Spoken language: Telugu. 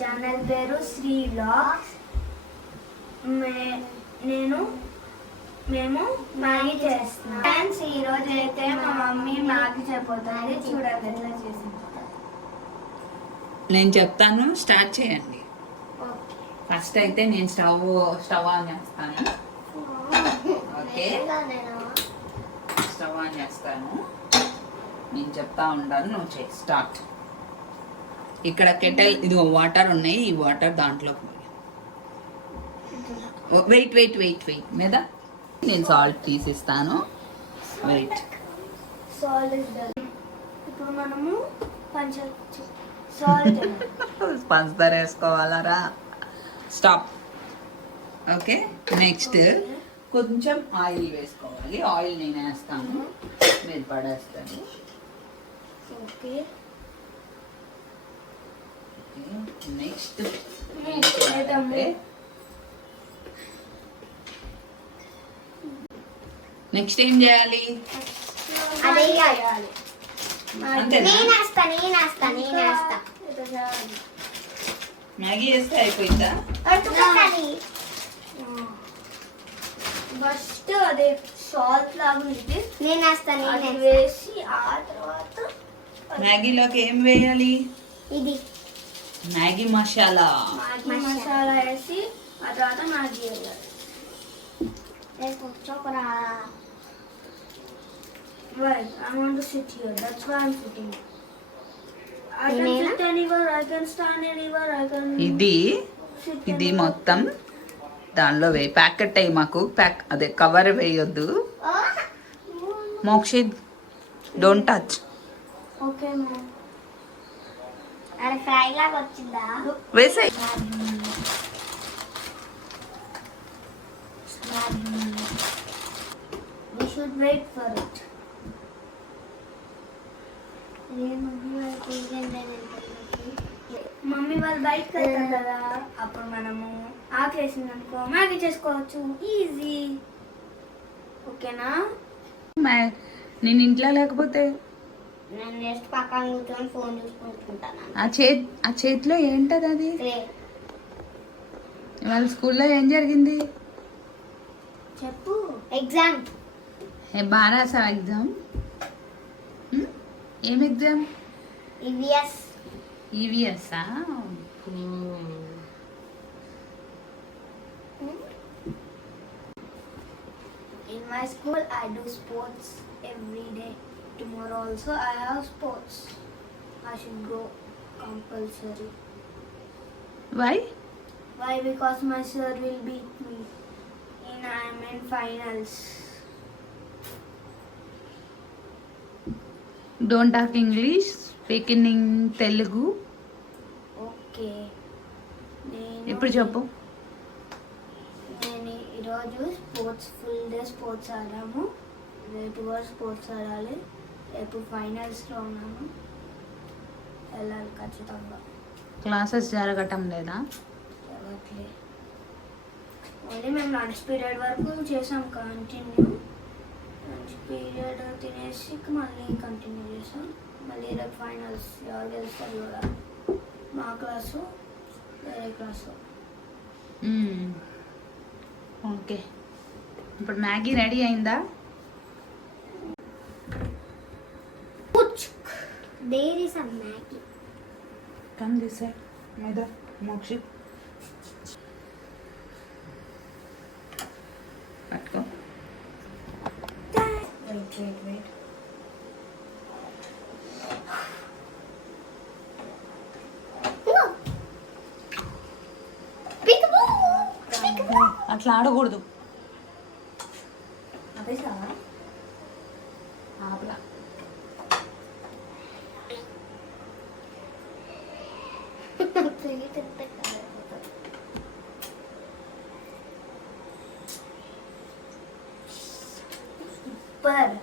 ఛానల్ పేరు శ్రీ వ్లాగ్స్. మేము మ్యాగీ చేస్తున్నాం. ఫ్రెండ్స్, ఈరోజు అయితే మా మమ్మీ మ్యాగీ చెప్పబోతుంది. చూడండి ఎట్లా చేసింది. నేను చెప్తాను, స్టార్ట్ చేయండి. ఫస్ట్ అయితే నేను స్టవ్ ఆన్ చేస్తాను. ఓకే, స్టవ్ ఆన్ చేస్తాను. నేను చెప్తా ఉంటాను, నువ్వు చేయి. స్టార్ట్. ఇక్కడ కెటల్, ఇది వాటర్ ఉన్నాయి. ఈ వాటర్ దాంట్లో వెయిట్ వెయిట్ వెయిట్ వెయిట్ మీద నేను సాల్ట్ తీసిస్తాను. వెయిట్. సాల్ట్ ఇప్పుడు మనము సాల్ట్ పంచదార వేసుకోవాలరా. స్టాప్. ఓకే, నెక్స్ట్ కొంచెం ఆయిల్ వేసుకోవాలి. ఆయిల్ నేను వేస్తాను, మీరు పడేస్తాను. ఓకే, నెక్స్ట్ నెక్స్ట్ ఏం చేయాలి? మ్యాగీ వేస్తే అయిపోయిందా? ఫస్ట్ అదే సాల్ట్ లాగా ఉంది, నేను వేస్తాను. వేసి ఆ తర్వాత మ్యాగీలోకి ఏం వేయాలి? ఇది మ్యాగీ మసాలా. మసాలా వేసి ఆ తర్వాత మ్యాగీ వేయాలి. Right, I want to sit here. That's why I'm sitting. I can sit anywhere. I can stand anywhere. I can. ఇది మొత్తం దానిలో వేయి. ప్యాకెట్ అయ్యి మాకు అదే కవర్ వేయొద్దు. Mokshith, don't touch. Okay ma'am. అరే ఫ్రై లాగా వచ్చిందా? వేసేయ్. We should wait for it. Mummy వాళ్ళు బయటకు వెళ్తారు కదా, అప్పుడు మనము ఆకలేసింది అనుకో మ్యాగీ చేసుకోవచ్చు. ఈజీ. ఓకేనా? నేను ఇంట్లో లేకపోతే నేను నెక్స్ట్ పక్కన కూర్చొని ఫోన్ చూసుకుంటుంటాను. ఆ చేతిలో ఏంటది? అది వాళ్ళ స్కూల్లో ఏం జరిగింది చెప్పు. ఎగ్జామ్. బాగా రాసావా ఎగ్జామ్? ఏం ఎగ్జామ్? ఈవీఎస్. ఈవీఎస్సా? In my school I do sports every day. Tomorrow also I have sports. I should go compulsory. Why? Why? Because my sir will beat me. I am in finals. Don't talk English. Speak in Telugu. Okay. ఇప్పుడు చెప్పు. నేను ఈరోజు ఫుల్ డే స్పోర్ట్స్ ఆడాము. రేపు కూడా స్పోర్ట్స్ ఆడాలి. రేపు ఫైనల్స్లో ఉన్నాము. వెళ్ళాలి ఖచ్చితంగా. క్లాసెస్ జరగటం లేదా? జరగట్లే. ఓన్లీ మేము లంచ్ పీరియడ్ వరకు చేసాం కంటిన్యూ. లంచ్ పీరియడ్ తినేసి మళ్ళీ కంటిన్యూ చేసాం. మళ్ళీ రేపు ఫైనల్స్. ఎవరు గెలుస్తారు కూడా. మా క్లాసు వేరే క్లాసు. ఓకే, ఇప్పుడు మ్యాగీ రెడీ అయిందా? There is a Maggie. Come this side. Mother, Mokshit. Let's go. Wait. అట్లా ఆడకూడదు. అదేసావా? ఆపలా. సూపర్.